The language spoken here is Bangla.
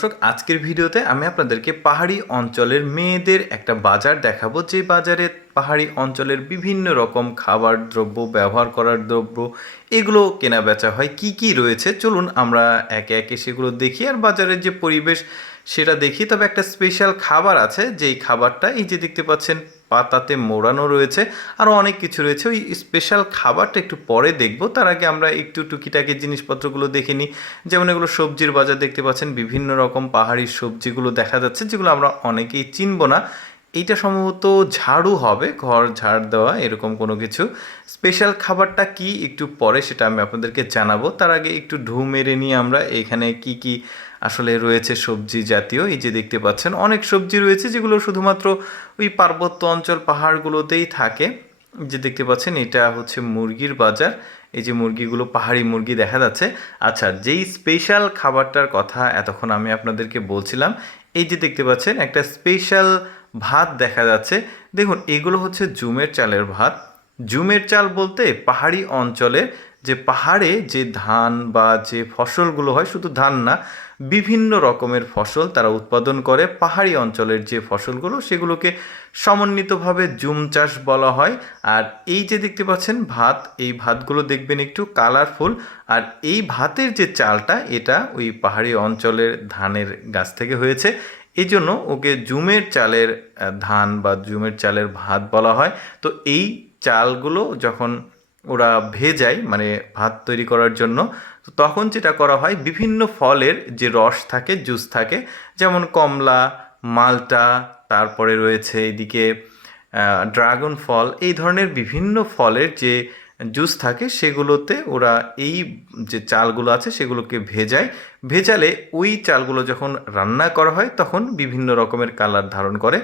দর্শক, আজকের ভিডিওতে আমি আপনাদেরকে পাহাড়ি অঞ্চলের মেয়েদের একটা বাজার দেখাবো, যে বাজারে পাহাড়ি অঞ্চলের বিভিন্ন রকম খাবার দ্রব্য, ব্যবহার করার দ্রব্য, এগুলো কেনা বেচা হয়। কি কি রয়েছে চলুন আমরা একে একে সেগুলো দেখি, আর বাজারের যে পরিবেশ সেটা দেখি। তবে একটা স্পেশাল খাবার আছে, যেই খাবারটা এই যে দেখতে পাচ্ছেন পাতাতে মোড়ানো রয়েছে, আরও অনেক কিছু রয়েছে। ওই স্পেশাল খাবারটা একটু পরে দেখব, তার আগে আমরা একটু টুকিটাকি জিনিসপত্রগুলো দেখে নিই। যেমন এগুলো সবজির বাজার দেখতে পাচ্ছেন, বিভিন্ন রকম পাহাড়ি সবজিগুলো দেখা যাচ্ছে, যেগুলো আমরা অনেকেই চিনব না। এইটা সম্ভবত ঝাড়ু হবে, ঘর ঝাড় দেওয়া এরকম কোনো কিছু। স্পেশাল খাবারটা কি একটু পরে সেটা আমি আপনাদেরকে জানাবো। তার আগে একটু ঢু মেরে নিয়ে আমরা এখানে কি কি আসলে রয়েছে সবজি জাতীয়। এই যে দেখতে পাচ্ছেন অনেক সবজি রয়েছে, যেগুলো শুধুমাত্র ওই পার্বত্য অঞ্চল পাহাড়গুলোতেই থাকে। যে দেখতে পাচ্ছেন এটা হচ্ছে মুরগির বাজার। এই যে মুরগিগুলো, পাহাড়ি মুরগি দেখা যাচ্ছে। আচ্ছা, যেই স্পেশাল খাবারটার কথা এতক্ষণ আমি আপনাদেরকে বলছিলাম, এই যে দেখতে পাচ্ছেন একটা স্পেশাল ভাত দেখা যাচ্ছে। দেখুন, এগুলো হচ্ছে জুমের চালের ভাত। জুমের চাল বলতে পাহাড়ি অঞ্চলে যে পাহাড়ে যে ধান বা যে ফসলগুলো হয়, শুধু ধান না, বিভিন্ন রকমের ফসল তারা উৎপাদন করে। পাহাড়ি অঞ্চলের যে ফসলগুলো, সেগুলোকে সমন্বিতভাবে জুম চাষ বলা হয়। আর এই যে দেখতে পাচ্ছেন ভাত, এই ভাতগুলো দেখবেন একটু কালারফুল। আর এই ভাতের যে চালটা, এটা ওই পাহাড়ি অঞ্চলের ধানের গাছ থেকে হয়েছে, এই জন্য ওকে জুমের চালের ধান বা জুমের চালের ভাত বলা হয়। তো এই চালগুলো যখন ওরা ভেজায়, মানে ভাত তৈরি করার জন্য, তো তখন যেটা করা হয়, বিভিন্ন ফলের যে রস থাকে, জুস থাকে, যেমন কমলা, মালটা, তারপরে রয়েছে এদিকে ড্রাগন ফল, এই ধরনের বিভিন্ন ফলের যে জুস থাকে, সেগুলোতে ওরা এই যে চালগুলো আছে সেগুলোকে ভেজায়। ভেজালে ওই চালগুলো যখন রান্না করা হয়, তখন বিভিন্ন রকমের কালার ধারণ করে।